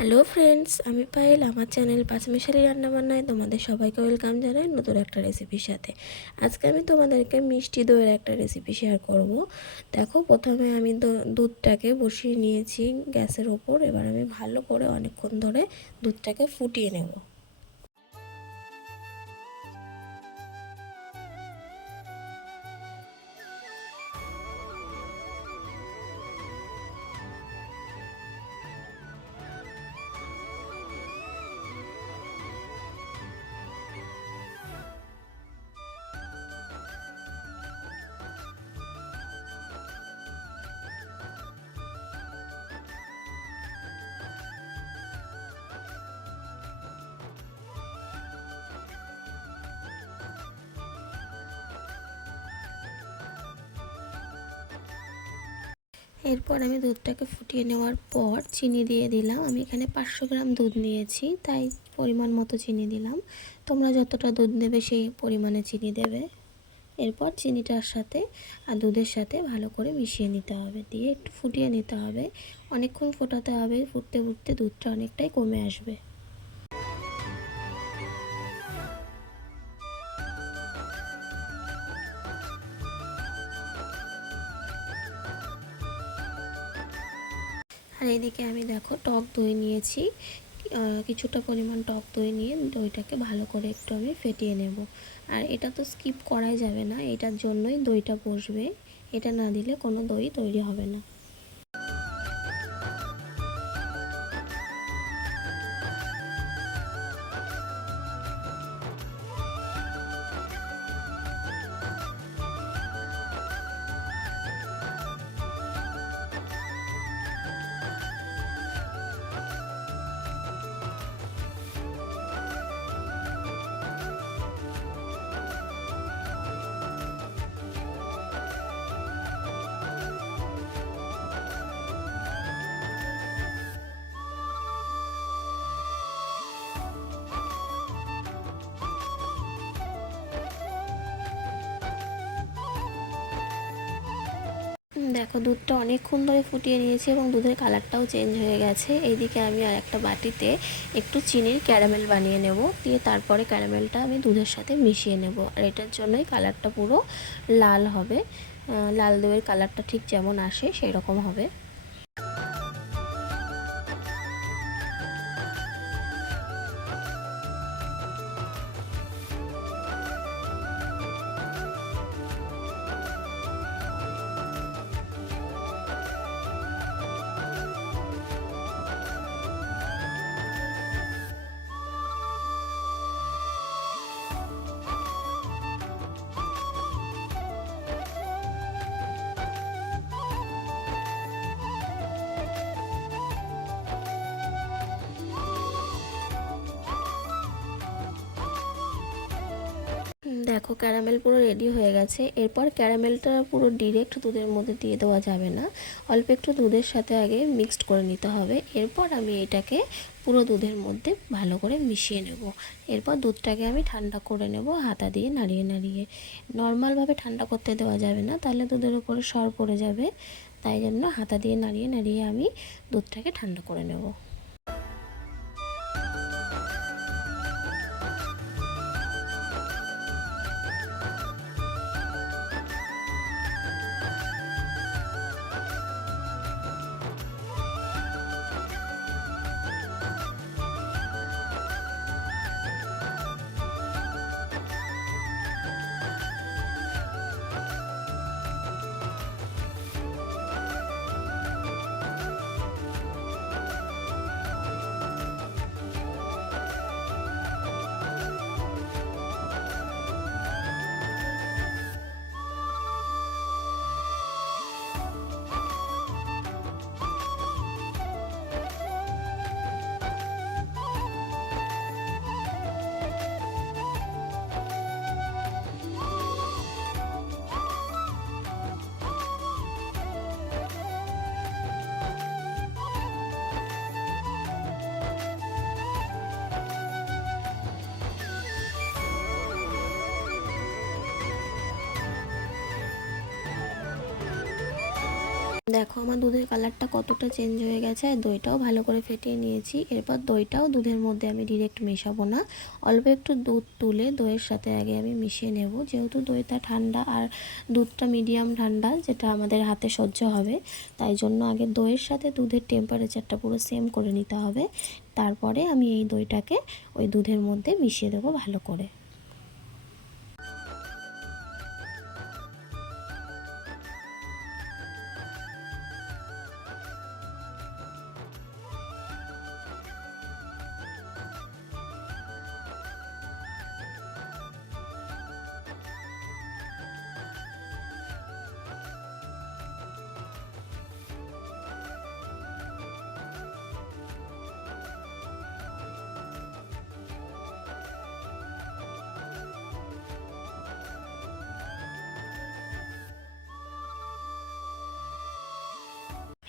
Hello friends, আমি পায়েল। আমার channel পাঁচমিশালি রান্নাবান্নায় তোমাদের সবাইকে ওয়েলকাম জানাই নতুন একটা রেসিপির সাথে। আজকে আমি তোমাদেরকে মিষ্টি দইয়ের একটা রেসিপি শেয়ার করব। দেখো, প্রথমে আমি দুধটাকে বসিয়ে নিয়েছি গ্যাসের ওপর। এবার আমি ভালো করে অনেকক্ষণ ধরে দুধটাকে ফুটিয়ে নেব। এরপর আমি দুধটাকে ফুটিয়ে নেওয়ার পর চিনি দিয়ে দিলাম। আমি এখানে 500 গ্রাম দুধ নিয়েছি, তাই পরিমাণ মতো চিনি দিলাম। তোমরা যতটা দুধ নেবে সেই পরিমাণে চিনি দেবে। এরপর চিনিটার সাথে আর দুধের সাথে ভালো করে মিশিয়ে নিতে হবে, দিয়ে একটু ফুটিয়ে নিতে হবে। অনেকক্ষণ ফোটাতে হবে, ফুটতে ফুটতে দুধটা অনেকটাই কমে আসবে। আর এইদিকে আমি দেখো টক দই নিয়েছি। কিছুটা পরিমাণ টক দই নিয়ে দইটাকে ভালো করে একটু আমি ফেটিয়ে নেব। আর এটা তো স্কিপ করাই যাবে না, এটার জন্যই দইটা বসবে। এটা না দিলে কোনো দই তৈরি হবে না। দেখো, দুধটা অনেকক্ষণ ধরে ফুটিয়ে নিয়েছি এবং দুধের কালারটাও চেঞ্জ হয়ে গেছে। এইদিকে আমি আর একটা বাটিতে একটু চিনির ক্যারামেল বানিয়ে নেব, দিয়ে তারপরে ক্যারামেলটা আমি দুধের সাথে মিশিয়ে নেব। আর এটার জন্যই কালারটা পুরো লাল হবে। লাল দইয়ের কালারটা ঠিক যেমন আসে সেই রকম হবে। দেখো, ক্যারামেল পুরো রেডি হয়ে গেছে। এরপর ক্যারামেলটা পুরো ডিরেক্ট দুধের মধ্যে দিয়ে দেওয়া যাবে না, অল্প একটু দুধের সাথে আগে মিক্সড করে নিতে হবে। এরপর আমি এটাকে পুরো দুধের মধ্যে ভালো করে মিশিয়ে নেব। এরপর দুধটাকে আমি ঠান্ডা করে নেব হাতা দিয়ে নাড়িয়ে নাড়িয়ে। নর্মালভাবে ঠান্ডা করতে দেওয়া যাবে না, তাহলে দুধের উপরে সর পড়ে যাবে। তাই জন্য হাতা দিয়ে নাড়িয়ে নাড়িয়ে আমি দুধটাকে ঠান্ডা করে নেব। দেখো আমার দুধের কালারটা কতটা চেঞ্জ হয়ে গেছে, আর দইটাও ভালো করে ফেটিয়ে নিয়েছি। এরপর দইটাও দুধের মধ্যে আমি ডিরেক্ট মেশাবো না, অল্প একটু দুধ তুলে দইয়ের সাথে আগে আমি মিশিয়ে নেব। যেহেতু দইটা ঠান্ডা আর দুধটা মিডিয়াম ঠান্ডা, যেটা আমাদের হাতে সহ্য হবে, তাই জন্য আগে দইয়ের সাথে দুধের টেম্পারেচারটা পুরো সেম করে নিতে হবে। তারপরে আমি এই দইটাকে ওই দুধের মধ্যে মিশিয়ে দেবো ভালো করে।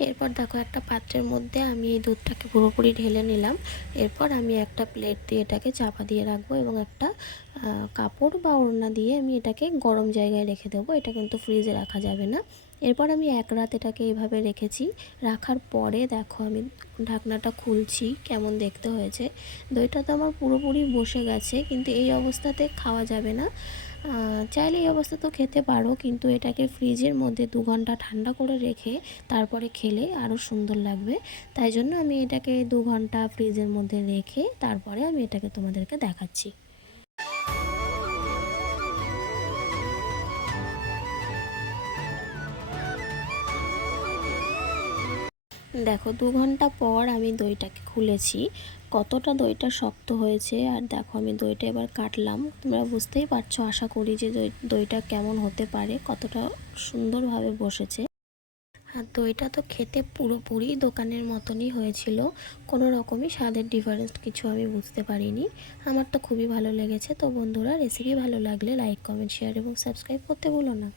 এরপর দেখো একটা পাত্রের মধ্যে আমি এই দুধটাকে পুরোপুরি ঢেলে নিলাম। এরপর আমি একটা প্লেট দিয়ে এটাকে চাপা দিয়ে রাখবো এবং একটা কাপড় বা ওড়না দিয়ে আমি এটাকে গরম জায়গায় রেখে দেবো। এটা কিন্তু ফ্রিজে রাখা যাবে না। এরপর আমি এক রাত এটাকে এইভাবে রেখেছি। রাখার পরে দেখো আমি ঢাকনাটা খুলছি, কেমন দেখতে হয়েছে। দইটা তো আমার পুরোপুরি বসে গেছে, কিন্তু এই অবস্থাতে খাওয়া যাবে না। চাইলে এই অবস্থাতেও খেতে পারো, কিন্তু এটাকে ফ্রিজের মধ্যে 2 ঘন্টা ঠান্ডা করে রেখে তারপরে খেলে আরও সুন্দর লাগবে। তাই জন্য আমি এটাকে 2 ঘন্টা ফ্রিজের মধ্যে রেখে তারপরে আমি এটাকে তোমাদেরকে দেখাচ্ছি। দেখো 2 ঘন্টা পর আমি দইটাকে খুলেছি, কতটা দইটা শক্ত হয়েছে। আর দেখো আমি দইটা এবার কাটলাম, তোমরা বুঝতেই পারছো আশা করি যে দইটা কেমন হতে পারে, কতটা সুন্দরভাবে বসেছে। আর দইটা তো খেতে পুরোপুরি দোকানের মতনই হয়েছিল, কোনো রকমই স্বাদের ডিফারেন্স কিছু আমি বুঝতে পারিনি। আমার তো খুবই ভালো লেগেছে। তো বন্ধুরা, রেসিপি ভালো লাগলে লাইক, কমেন্ট, শেয়ার এবং সাবস্ক্রাইব করতে ভুলো না।